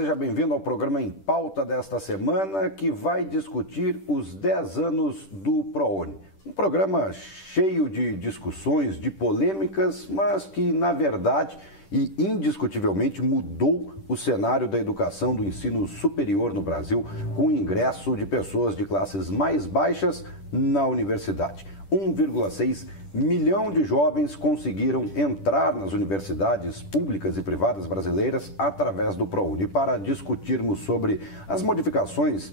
seja bem-vindo ao programa Em Pauta desta semana, que vai discutir os 10 anos do ProUni. Um programa cheio de discussões, de polêmicas, mas que, na verdade e indiscutivelmente, mudou o cenário da educação do ensino superior no Brasil, com o ingresso de pessoas de classes mais baixas na universidade. 1,6 milhão de jovens conseguiram entrar nas universidades públicas e privadas brasileiras através do ProUni. Para discutirmos sobre as modificações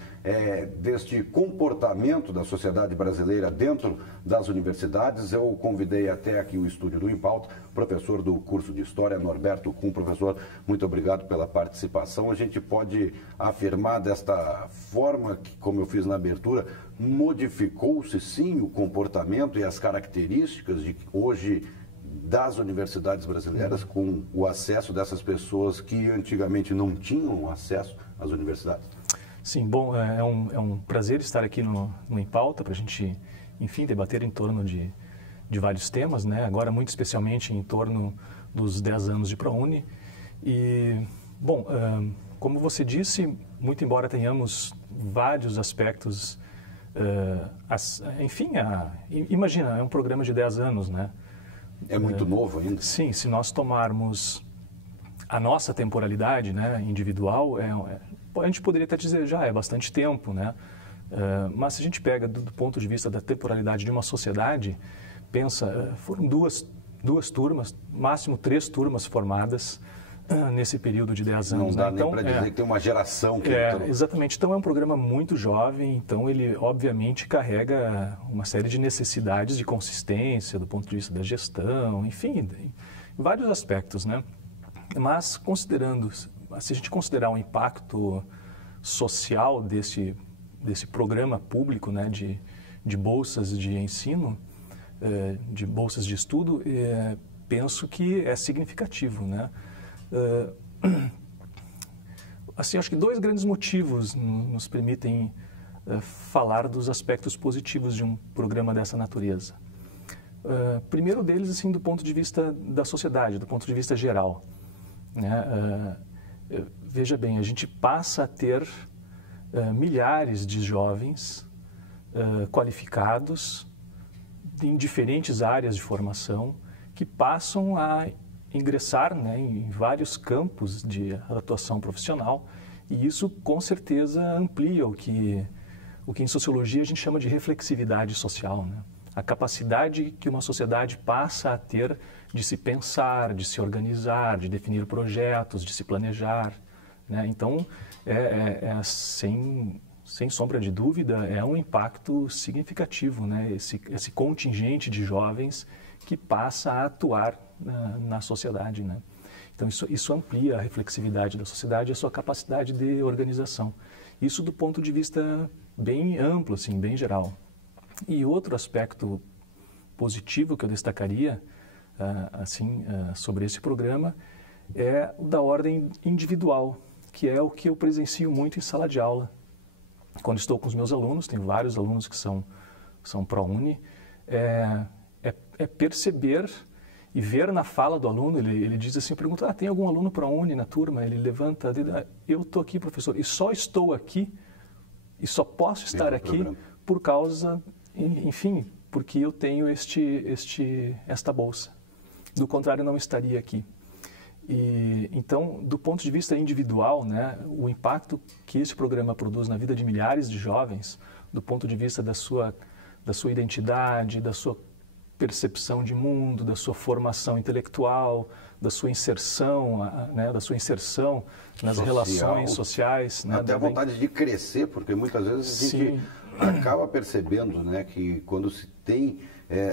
deste comportamento da sociedade brasileira dentro das universidades, eu convidei até aqui o estúdio do Em Pauta, professor do curso de História, Norberto Kuhn. Professor, muito obrigado pela participação. A gente pode afirmar desta forma que, como eu fiz na abertura, modificou-se sim o comportamento e as características de hoje das universidades brasileiras com o acesso dessas pessoas que antigamente não tinham acesso às universidades? Sim, bom, é um prazer estar aqui no Em Pauta para a gente, enfim, debater em torno de vários temas, né? Agora muito especialmente em torno dos 10 anos de ProUni. E, bom, como você disse, muito embora tenhamos vários aspectos, enfim, imagina, é um programa de 10 anos, né? É muito novo ainda? Sim, se nós tomarmos a nossa temporalidade, né, individual, a gente poderia até dizer já é bastante tempo, né? Mas se a gente pega do ponto de vista da temporalidade de uma sociedade, pensa, foram duas turmas, máximo 3 turmas formadas nesse período de 10 anos. Não dá né? nem para dizer que tem uma geração que entrou. Exatamente. Então é um programa muito jovem, então ele obviamente carrega uma série de necessidades de consistência do ponto de vista da gestão, enfim, vários aspectos, né? Mas considerando, se a gente considerar o impacto social desse programa público, né, de bolsas de ensino, de bolsas de estudo, penso que é significativo, né? Assim, acho que 2 grandes motivos nos permitem falar dos aspectos positivos de um programa dessa natureza. Primeiro deles, assim, do ponto de vista da sociedade, do ponto de vista geral, né? Veja bem, a gente passa a ter milhares de jovens qualificados em diferentes áreas de formação que passam a ingressar, né, em vários campos de atuação profissional, e isso com certeza amplia o que em sociologia a gente chama de reflexividade social, né? A capacidade que uma sociedade passa a ter de se pensar, de se organizar, de definir projetos, de se planejar, né? Então, sem sombra de dúvida, é um impacto significativo, né? Esse contingente de jovens que passa a atuar na sociedade, né? Então, isso amplia a reflexividade da sociedade e a sua capacidade de organização. Isso do ponto de vista bem amplo, assim, bem geral. E outro aspecto positivo que eu destacaria, sobre esse programa, é o da ordem individual, que é o que eu presencio muito em sala de aula. Quando estou com os meus alunos, tenho vários alunos que são ProUni, perceber e ver na fala do aluno, ele diz assim, pergunta, tem algum aluno ProUni na turma? Ele levanta, eu estou aqui, professor, e só estou aqui, e só posso estar aqui por causa, enfim, porque eu tenho esta bolsa. Do contrário, não estaria aqui. E, então, do ponto de vista individual, né, o impacto que esse programa produz na vida de milhares de jovens, do ponto de vista da sua identidade, da sua percepção de mundo, da sua formação intelectual, da sua inserção, né, nas relações sociais. Né, até a vontade de crescer, porque muitas vezes a gente acaba percebendo, né, que quando se tem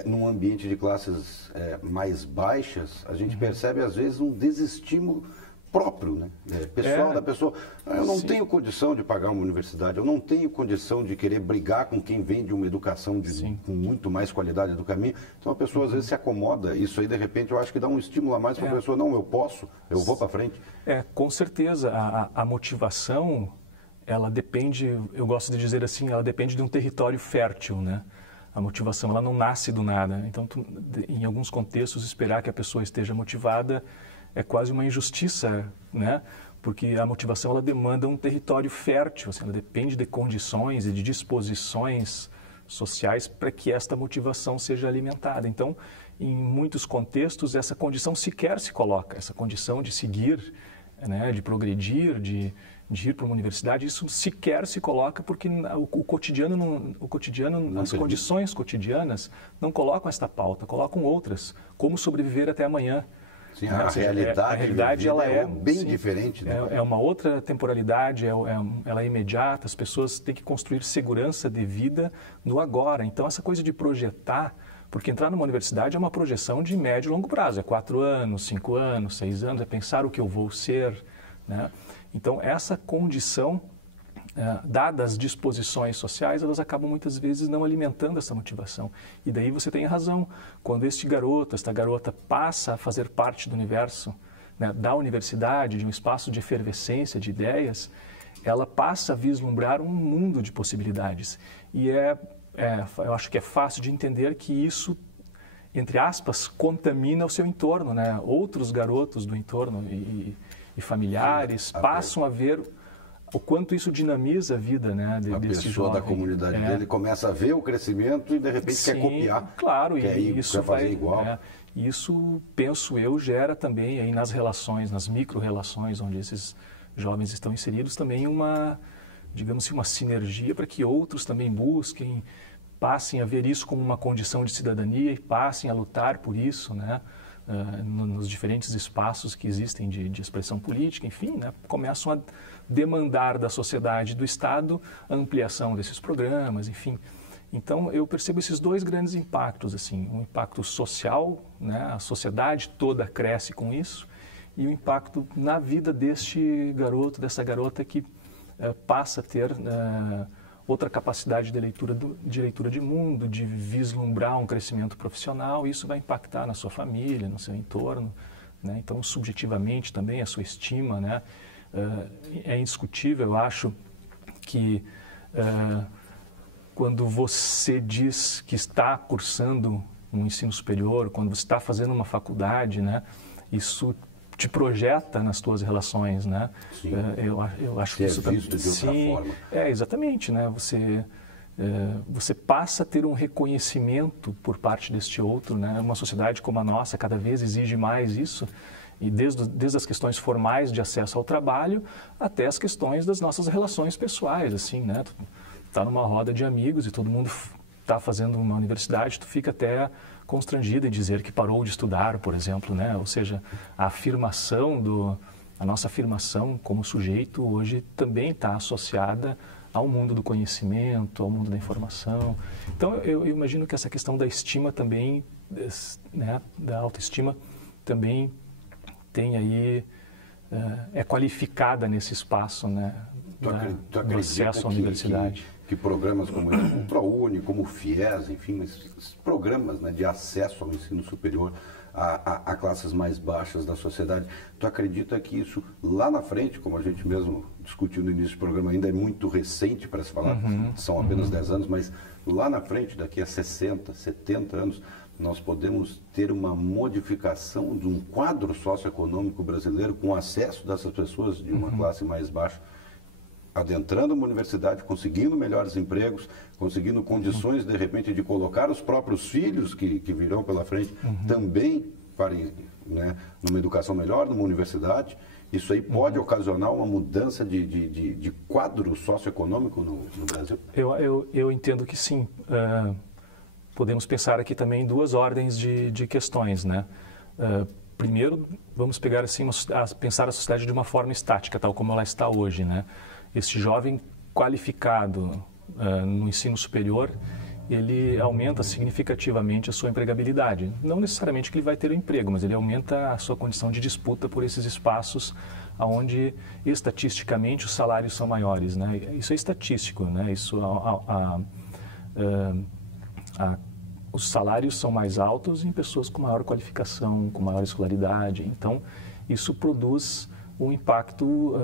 num ambiente de classes mais baixas, a gente percebe às vezes um desestímulo próprio, né? Pessoal da pessoa. Eu não tenho condição de pagar uma universidade, eu não tenho condição de querer brigar com quem vem de uma educação com muito mais qualidade do caminho. Então a pessoa às vezes se acomoda. Isso aí, de repente, eu acho que dá um estímulo a mais para a pessoa. Não, eu posso, eu vou para frente. Com certeza. A motivação, ela depende, eu gosto de dizer assim, ela depende de um território fértil, né? A motivação, ela não nasce do nada. Então, em alguns contextos, esperar que a pessoa esteja motivada é quase uma injustiça, né? porque a motivação ela demanda um território fértil, assim, ela depende de condições e de disposições sociais para que esta motivação seja alimentada. Então, em muitos contextos, essa condição sequer se coloca, essa condição de seguir, né, de progredir, de ir para uma universidade, isso sequer se coloca porque o cotidiano, as condições cotidianas não colocam esta pauta, colocam outras, como sobreviver até amanhã. Sim, a realidade ela é bem sim, diferente. Né? É uma outra temporalidade, ela é imediata, as pessoas têm que construir segurança de vida no agora. Então, essa coisa de projetar, porque entrar numa universidade é uma projeção de médio e longo prazo, é 4 anos, 5 anos, 6 anos, é pensar o que eu vou ser. Né? Então, essa condição, dadas as disposições sociais, elas acabam muitas vezes não alimentando essa motivação. E daí você tem razão, quando esta garota passa a fazer parte do universo, né, da universidade, de um espaço de efervescência, de ideias, ela passa a vislumbrar um mundo de possibilidades. E eu acho que é fácil de entender que isso, entre aspas, contamina o seu entorno, né? Outros garotos do entorno e familiares passam a ver o quanto isso dinamiza a vida, né, desse pessoa jovem. Da comunidade dele começa a ver o crescimento e de repente sim, quer copiar. Claro, quer isso fazer igual. Isso, penso eu, gera também aí nas relações, nas micro-relações onde esses jovens estão inseridos, também uma, digamos assim, uma sinergia para que outros também busquem, passem a ver isso como uma condição de cidadania e passem a lutar por isso, né? Nos diferentes espaços que existem de expressão política, enfim, né, começam a demandar da sociedade e do Estado a ampliação desses programas, enfim. Então, eu percebo esses dois grandes impactos, assim, um impacto social, né, a sociedade toda cresce com isso, e o impacto na vida deste garoto, dessa garota que passa a ter outra capacidade de leitura de mundo, de vislumbrar um crescimento profissional, e isso vai impactar na sua família, no seu entorno, né? Então, subjetivamente também, a sua estima, né? É indiscutível, eu acho, que quando você diz que está cursando um ensino superior, quando você está fazendo uma faculdade, né? Isso te projeta nas tuas relações, né? Sim. Eu acho que isso também... visto de outra forma. Exatamente, né? Você passa a ter um reconhecimento por parte deste outro, né? Uma sociedade como a nossa cada vez exige mais isso, e desde as questões formais de acesso ao trabalho até as questões das nossas relações pessoais, assim, né? Tu tá numa roda de amigos e todo mundo está fazendo uma universidade, tu fica até constrangido em dizer que parou de estudar, por exemplo, né? Ou seja, a nossa afirmação como sujeito hoje também está associada ao mundo do conhecimento, ao mundo da informação. Então, eu imagino que essa questão da estima também, né, da autoestima, também tem aí, é qualificada nesse espaço, né, do acesso à universidade. Que programas como o ProUni, como o FIES, enfim, esses programas, né, de acesso ao ensino superior a classes mais baixas da sociedade, tu acredita que isso lá na frente, como a gente mesmo discutiu no início do programa, ainda é muito recente para se falar, são apenas 10 anos, mas lá na frente, daqui a 60, 70 anos, nós podemos ter uma modificação de um quadro socioeconômico brasileiro com acesso dessas pessoas de uma classe mais baixa, adentrando uma universidade, conseguindo melhores empregos, conseguindo condições, de repente, de colocar os próprios filhos que virão pela frente também para, né, numa educação melhor, numa universidade. Isso aí pode ocasionar uma mudança de quadro socioeconômico no Brasil? Eu entendo que sim. Podemos pensar aqui também em duas ordens de questões, né? Primeiro, vamos pegar assim, pensar a sociedade de uma forma estática, tal como ela está hoje, né? Este jovem qualificado no ensino superior, ele aumenta significativamente a sua empregabilidade. Não necessariamente que ele vai ter um emprego, mas ele aumenta a sua condição de disputa por esses espaços onde, estatisticamente, os salários são maiores, né? Isso é estatístico, né? Isso, os salários são mais altos em pessoas com maior qualificação, com maior escolaridade. Então, isso produz um impacto...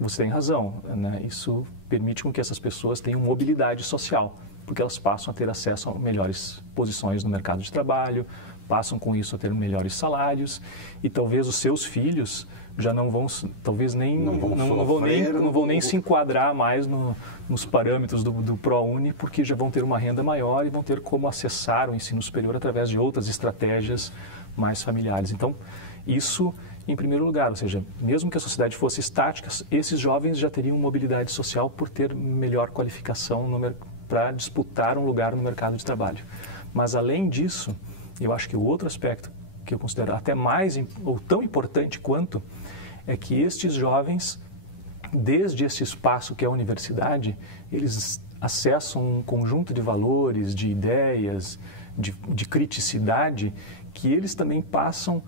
Você tem razão, né? Isso permite com que essas pessoas tenham mobilidade social, porque elas passam a ter acesso a melhores posições no mercado de trabalho, passam com isso a ter melhores salários, e talvez os seus filhos já não vão, talvez nem, não vão nem se enquadrar mais nos parâmetros do ProUni, porque já vão ter uma renda maior e vão ter como acessar o ensino superior através de outras estratégias mais familiares. Então, isso em primeiro lugar, ou seja, mesmo que a sociedade fosse estática, esses jovens já teriam mobilidade social por ter melhor qualificação para disputar um lugar no mercado de trabalho. Mas, além disso, eu acho que o outro aspecto que eu considero até mais ou tão importante quanto é que estes jovens, desde esse espaço que é a universidade, eles acessam um conjunto de valores, de ideias, de criticidade, que eles também passam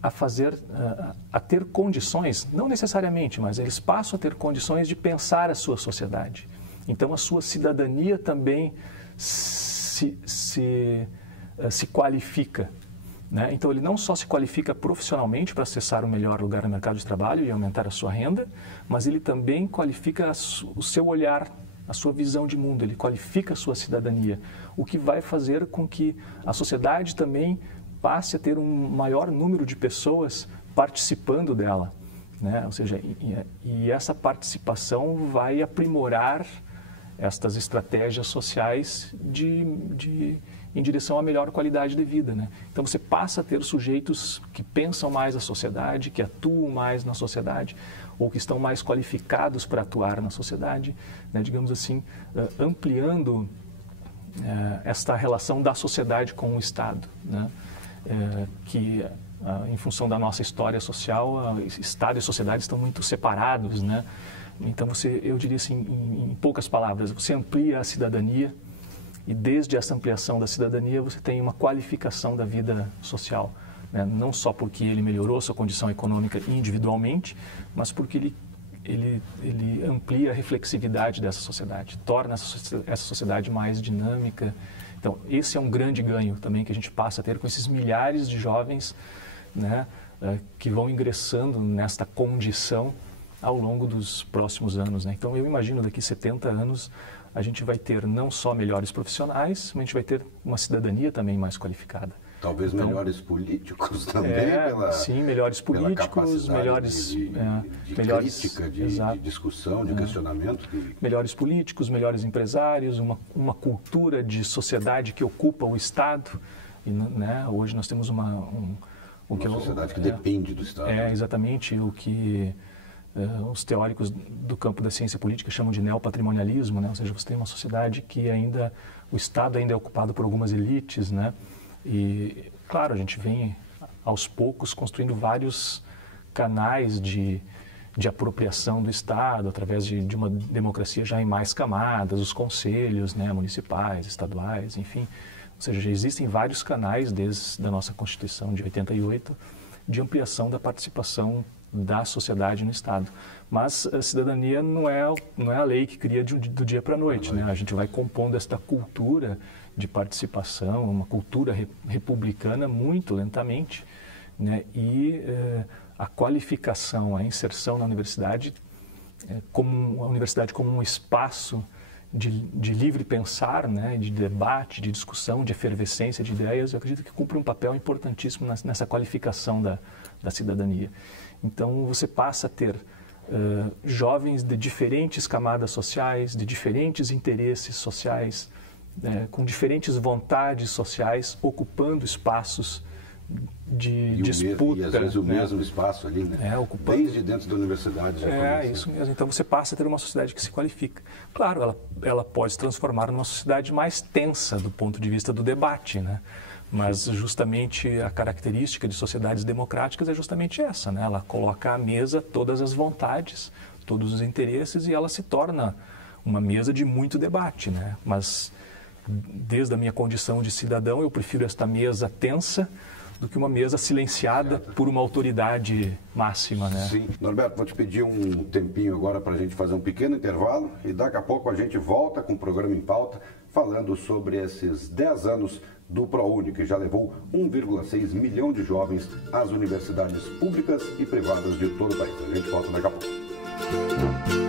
a ter condições, não necessariamente, mas eles passam a ter condições de pensar a sua sociedade. Então, a sua cidadania também se qualifica, né? Então, ele não só se qualifica profissionalmente para acessar um melhor lugar no mercado de trabalho e aumentar a sua renda, mas ele também qualifica o seu olhar, a sua visão de mundo, ele qualifica a sua cidadania, o que vai fazer com que a sociedade também passe a ter um maior número de pessoas participando dela, né? Ou seja, e essa participação vai aprimorar estas estratégias sociais em direção à melhor qualidade de vida, né? Então, você passa a ter sujeitos que pensam mais a sociedade, que atuam mais na sociedade, ou que estão mais qualificados para atuar na sociedade, né? Digamos assim, ampliando esta relação da sociedade com o Estado, né? Que, em função da nossa história social, Estado e sociedade estão muito separados, né? Então, eu diria assim, em poucas palavras, você amplia a cidadania e desde essa ampliação da cidadania você tem uma qualificação da vida social, né? Não só porque ele melhorou sua condição econômica individualmente, mas porque ele amplia a reflexividade dessa sociedade, torna essa sociedade mais dinâmica. Então, esse é um grande ganho também que a gente passa a ter com esses milhares de jovens, né, que vão ingressando nesta condição ao longo dos próximos anos, né? Então, eu imagino daqui 70 anos a gente vai ter não só melhores profissionais, mas a gente vai ter uma cidadania também mais qualificada. Talvez então, melhores políticos também, sim, melhores políticos, melhores de crítica, de discussão, de questionamento. Melhores políticos, melhores empresários, uma cultura de sociedade que ocupa o Estado. E, né, hoje nós temos uma sociedade que depende do Estado. Exatamente o que os teóricos do campo da ciência política chamam de neopatrimonialismo, né? Ou seja, você tem uma sociedade que o Estado ainda é ocupado por algumas elites, né? E, claro, a gente vem, aos poucos, construindo vários canais de apropriação do Estado, através de uma democracia já em mais camadas, os conselhos, né, municipais, estaduais, enfim. Ou seja, já existem vários canais, desde a nossa Constituição de 88, de ampliação da participação da sociedade no Estado. Mas a cidadania não é a lei que cria do dia para a noite, né? A gente vai compondo esta cultura de participação, uma cultura republicana muito lentamente, né? E a qualificação, a inserção na universidade, como a universidade como um espaço de livre pensar, né? De debate, de discussão, de efervescência de ideias, eu acredito que cumpre um papel importantíssimo nessa qualificação da cidadania. Então, você passa a ter jovens de diferentes camadas sociais, de diferentes interesses sociais, com diferentes vontades sociais, ocupando espaços de disputa. E às vezes o mesmo espaço ali, né? Desde dentro da universidade. Isso mesmo. Então você passa a ter uma sociedade que se qualifica. Claro, ela pode se transformar numa sociedade mais tensa do ponto de vista do debate, né? Mas justamente a característica de sociedades democráticas é justamente essa, né? Ela coloca à mesa todas as vontades, todos os interesses e ela se torna uma mesa de muito debate, né? Mas desde a minha condição de cidadão, eu prefiro esta mesa tensa do que uma mesa silenciada por uma autoridade máxima, né? Sim. Norberto, vou te pedir um tempinho agora para a gente fazer um pequeno intervalo e daqui a pouco a gente volta com o programa em pauta falando sobre esses 10 anos do ProUni, que já levou 1,6 milhão de jovens às universidades públicas e privadas de todo o país. A gente volta daqui a pouco.